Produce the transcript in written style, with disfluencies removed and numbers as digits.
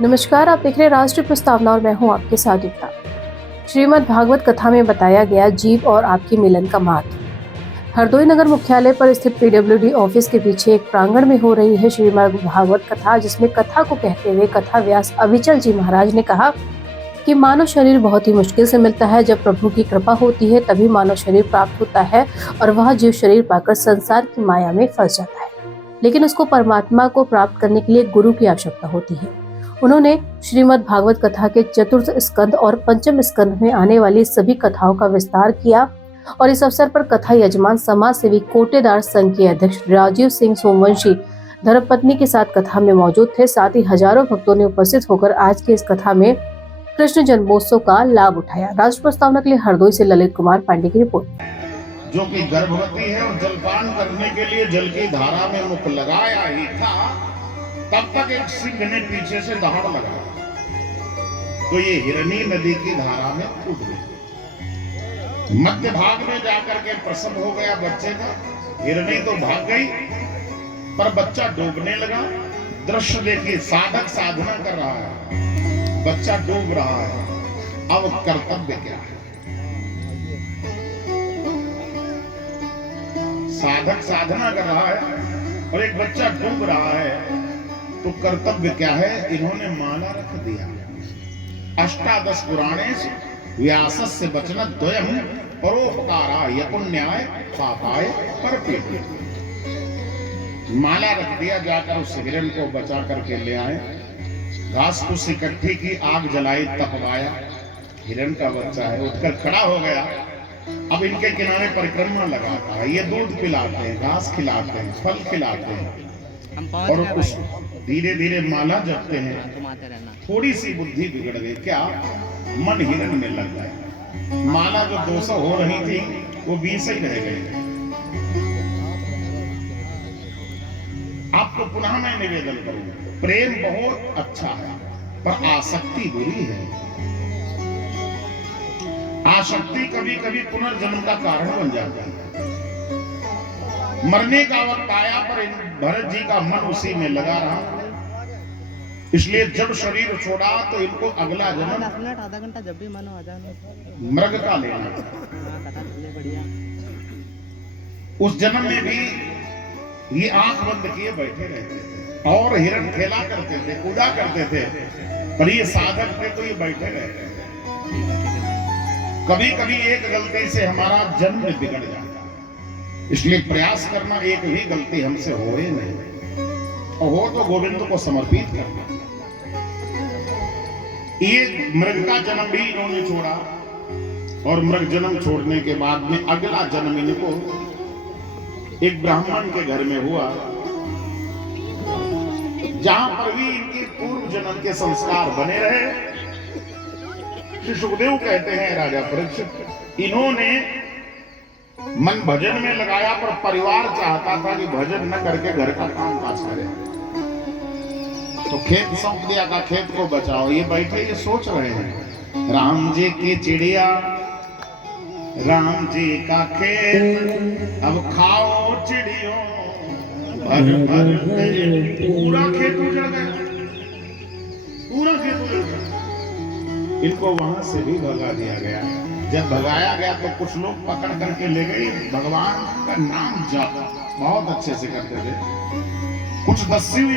नमस्कार, आप देख रहे हैं राष्ट्रीय प्रस्तावना और मैं हूं आपके साथ युक्ता। श्रीमद् भागवत कथा में बताया गया जीव और आपके मिलन का महत्व। हरदोई नगर मुख्यालय पर स्थित पीडब्ल्यूडी ऑफिस के पीछे एक प्रांगण में हो रही है श्रीमद् भागवत कथा, जिसमें कथा को कहते हुए कथा व्यास अविचल जी महाराज ने कहा कि मानव शरीर बहुत ही मुश्किल से मिलता है। जब प्रभु की कृपा होती है तभी मानव शरीर प्राप्त होता है और वह जीव शरीर पाकर संसार की माया में फंस जाता है, लेकिन उसको परमात्मा को प्राप्त करने के लिए गुरु की आवश्यकता होती है। उन्होंने श्रीमद् भागवत कथा के चतुर्थ स्कंद और पंचम स्कंद में आने वाली सभी कथाओं का विस्तार किया और इस अवसर पर कथा यजमान समाज सेवी कोटेदार संघ के अध्यक्ष राजीव सिंह सोमवंशी धर्मपत्नी के साथ कथा में मौजूद थे। साथ ही हजारों भक्तों ने उपस्थित होकर आज की इस कथा में कृष्ण जन्मोत्सव का लाभ उठाया। राष्ट्र प्रस्तावना के लिए हरदोई से ललित कुमार पांडे की रिपोर्ट। जो कि गर्भवती है और जलपान करने के लिए जल की धारा में मुख लगाया ही था, तब तक एक सिंह ने पीछे से दहाड़ लगाया तो ये हिरणी नदी की धारा में कूद गई। मध्य भाग में जाकर के प्रसव हो गया बच्चे का। हिरणी तो भाग गई पर बच्चा डूबने लगा। दृश्य देखिए, साधक साधना कर रहा है, बच्चा डूब रहा है। अब कर्तव्य क्या है? साधक साधना कर रहा है और एक बच्चा डूब रहा है, तो कर्तव्य क्या है? इन्होंने माला रख दिया। अष्टादश पुराणेषु व्यासस्य वचन द्वयम् परोपकाराय पुण्याय पापाय परपेति। माला रख दिया, जाकर उस हिरण को बचा करके ले आए। घास फूस इकट्ठी की, आग जलाई, तपवाया। हिरण का बच्चा है, उठकर खड़ा हो गया। अब इनके किनारे परिक्रमा लगाता है। ये दूध पिलाते हैं, घास खिलाते हैं, फल खिलाते हैं और उस धीरे धीरे माला जपते हैं। थोड़ी सी बुद्धि बिगड़ गई। क्या? मन हिरण में लग गया। माला जो 200 हो रही थी वो 20 ही रह गई। आपको पुनः मैं निवेदन करूंगा, प्रेम बहुत अच्छा है पर आसक्ति बुरी है। आसक्ति कभी कभी पुनर्जन्म का कारण बन जाती है। मरने का वक्त आया पर भरत जी का मन उसी में लगा रहा। इसलिए जब शरीर छोड़ा तो इनको अगला जन्म आधा घंटा जब भी मानो आ जाना मृग का लेना। उस जन्म में भी ये आंख बंद किए बैठे रहते थे और हिरण खेला करते थे, कूदा करते थे, पर ये साधक थे तो ये बैठे रहते थे। कभी कभी एक गलती से हमारा जन्म बिगड़ जाता है, इसलिए प्रयास करना एक भी गलती हमसे हो ही नहीं, और हो तो गोविंद को समर्पित करना। ये मृग का जन्म भी इन्होंने छोड़ा और मृग जन्म छोड़ने के बाद में अगला जन्म इनको एक ब्राह्मण के घर में हुआ, जहां पर भी इनके पूर्व जन्म के संस्कार बने रहे। श्री सुखदेव कहते हैं, राजा परीक्षित, इन्होंने मन भजन में लगाया पर परिवार चाहता था कि भजन न करके घर का काम काज करे, तो खेत सौंप दिया का खेत को बचाओ। ये बैठे ये सोच रहे हैं, राम जी की चिड़िया, राम जी का खेत, अब खाओ चिड़ियों भर भर पेट। पूरा खेत उजड़ गया, पूरा खेत उजड़ गया। इनको वहां से भी भगा दिया गया। जब भगाया गया तो कुछ लोग पकड़ करके ले गए। भगवान का नाम जाप बहुत अच्छे से करते थे। कुछ दस्यु